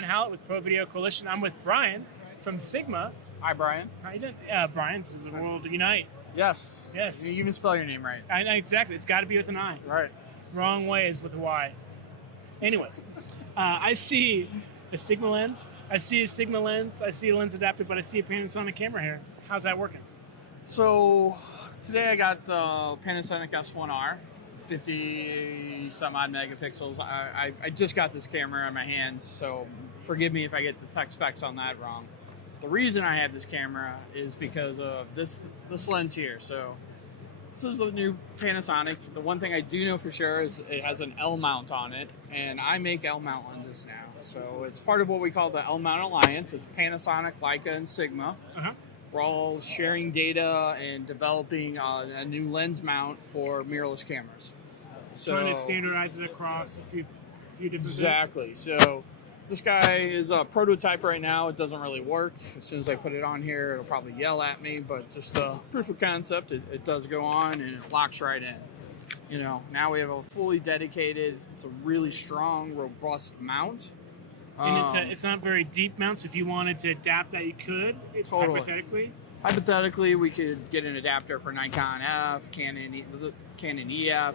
Brian Hallett with Pro Video Coalition. I'm with Brian from Sigma. Hi, Brian. How you doing? Brian, this is the world unite. Yes. Yes. You even spell your name right. I know, exactly. It's got to be with an I. Right. Wrong way is with a Y. Anyways, I see a Sigma lens. I see a lens adapter, but I see a Panasonic camera here. How's that working? So today I got the Panasonic S1R, 50 some odd megapixels. I just got this camera in my hands, so forgive me if I get the tech specs on that wrong. The reason I have this camera is because of this lens here. So this is the new Panasonic. The one thing I do know for sure is it has an L mount on it, and I make L mount lenses now. So it's part of what we call the L mount alliance. It's Panasonic, Leica, and Sigma. We're all sharing data and developing a new lens mount for mirrorless cameras. So trying to standardize it across a few different exactly. So this guy is a prototype right now. It doesn't really work. As soon as I put it on here, it'll probably yell at me, but just a proof of concept, it does go on and it locks right in. You know, now we have a fully dedicated, it's a really strong, robust mount. And it's not very deep mount, so if you wanted to adapt that, you could, totally. hypothetically. Hypothetically, we could get an adapter for Nikon F, Canon EF,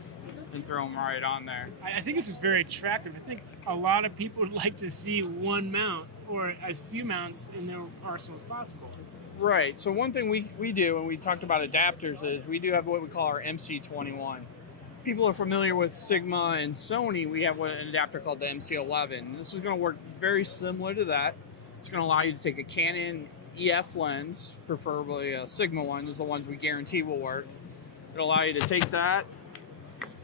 and throw them right on there. I think this is very attractive. I think a lot of people would like to see one mount or as few mounts in their arsenal as possible. Right. So one thing we do, and we talked about adapters, is we do have what we call our MC21. People are familiar with Sigma and Sony. We have an adapter called the MC11. This is going to work very similar to that. It's going to allow you to take a Canon EF lens, preferably a Sigma one, is the ones we guarantee will work. It'll allow you to take that.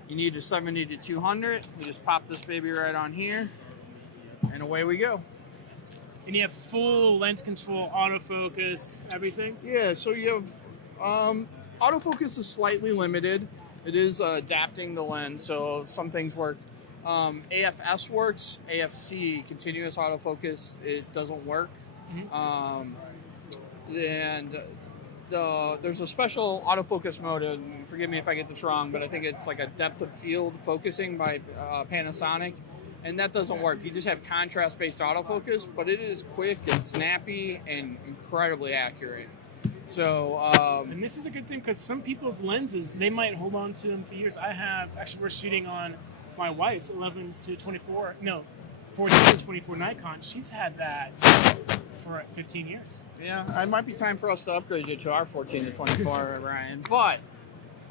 You need a 70 to 200. You just pop this baby right on here, and away we go. And you have full lens control, autofocus, everything? Yeah, so you have autofocus is slightly limited. It is adapting the lens, so some things work. AFS works. AFC, continuous autofocus, it doesn't work. And there's a special autofocus mode, and forgive me if I get this wrong, but I think it's like a depth of field focusing by Panasonic, and that doesn't work. You just have contrast-based autofocus, but it is quick and snappy and incredibly accurate. So, and this is a good thing because some people's lenses, they might hold on to them for years. We're shooting on my wife's 14 to 24 Nikon. She's had that for 15 years. Yeah, it might be time for us to upgrade you to our 14 to 24, Ryan. But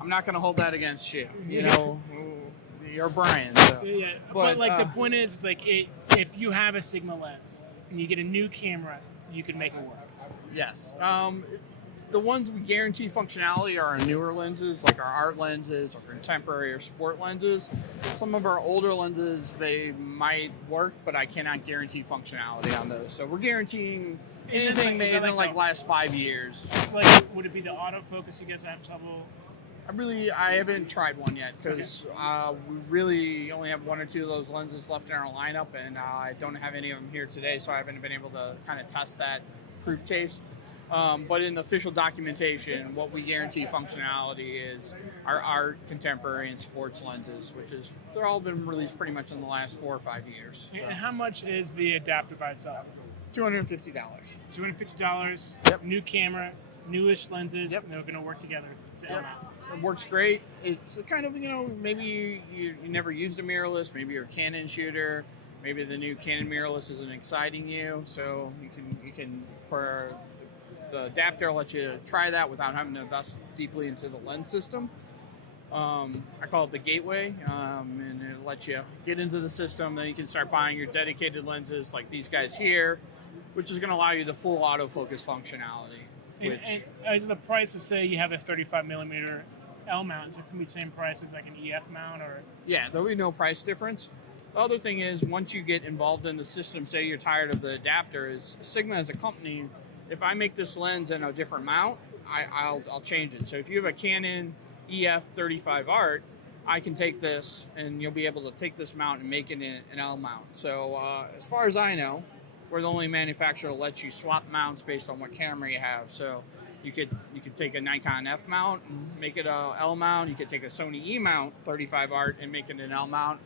I'm not going to hold that against you. You know, you're Brian. So. Yeah, but like the point is like if you have a Sigma lens and you get a new camera, you can make it work. Yes. The ones we guarantee functionality are our newer lenses, like our art lenses, or contemporary or sport lenses. Some of our older lenses, they might work, but I cannot guarantee functionality on those. So we're guaranteeing anything made in like last 5 years. It's like, would it be the autofocus you guys have trouble? I haven't tried one yet because we really only have 1 or 2 of those lenses left in our lineup, and I don't have any of them here today, so I haven't been able to kind of test that proof case. But in the official documentation, what we guarantee functionality is our art, contemporary, and sports lenses, they're all been released pretty much in the last 4 or 5 years. So. And how much is the adapter by itself? $250. $250. Yep. New camera, newish lenses. Yep. And they're going to work together. Yep. It works great. It's kind of, maybe you never used a mirrorless. Maybe you're a Canon shooter. Maybe the new Canon mirrorless isn't exciting you. So you can for the adapter will let you try that without having to invest deeply into the lens system. I call it the gateway, and it lets you get into the system. Then you can start buying your dedicated lenses like these guys here, which is going to allow you the full autofocus functionality. And is the price to say you have a 35 millimeter L mount? Is it going to be the same price as like an EF mount? Or yeah, there'll be no price difference. The other thing is, once you get involved in the system, say you're tired of the adapter, is Sigma as a company, if I make this lens in a different mount, I'll change it. So if you have a Canon EF 35 Art, I can take this and you'll be able to take this mount and make it an L mount. So as far as I know, we're the only manufacturer that lets you swap mounts based on what camera you have. So you could take a Nikon F mount and make it a L mount. You could take a Sony E mount 35 Art and make it an L mount.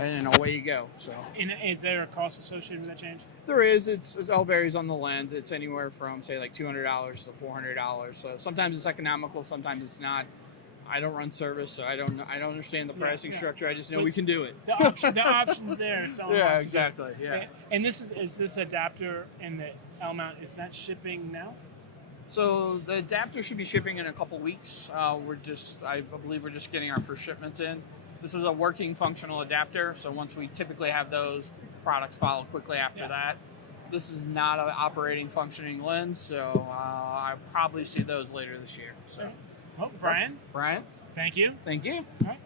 and away you go. So And is there a cost associated with that change? there is. It all varies on the lens. It's anywhere from say like $200 to $400. So sometimes it's economical, sometimes it's not. I don't run service, so I don't understand the pricing structure. I just know we can do it. The option's there. It's all Yeah, exactly. Yeah. And this is this adapter and the L mount, is that shipping now? So the adapter should be shipping in a couple weeks. I believe we're just getting our first shipments in. This is a working functional adapter. So once we typically have those, products follow quickly after that. This is not an operating functioning lens, so I'll probably see those later this year. So, Well, Brian, Brian, thank you. thank you. All right.